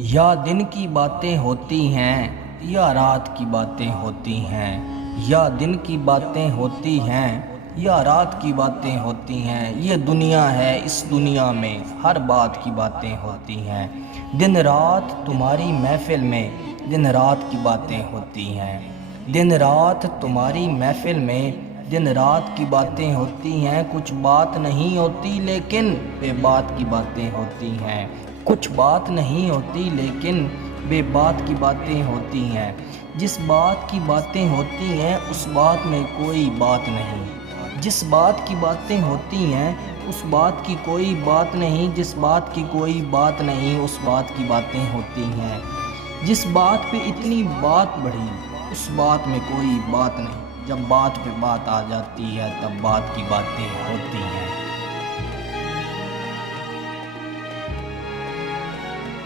या दिन की बातें होती हैं या रात की बातें होती हैं, या दिन की बातें होती हैं या रात की बातें होती हैं। ये दुनिया है, इस दुनिया में हर बात की बातें होती हैं। दिन रात तुम्हारी महफिल में दिन रात की बातें होती हैं। दिन रात तुम्हारी महफिल में दिन रात की बातें होती हैं। कुछ बात नहीं होती लेकिन बेबात की बातें होती हैं। कुछ बात नहीं होती लेकिन बेबात की बातें होती हैं। जिस बात की बातें होती हैं उस बात में कोई बात नहीं। जिस बात की बातें होती हैं उस बात की कोई बात नहीं। जिस बात की कोई बात नहीं उस बात की बातें होती हैं। जिस बात पे इतनी बात बढ़ी उस बात में कोई बात नहीं। जब बात पे बात आ जाती है तब बात की बातें होती हैं।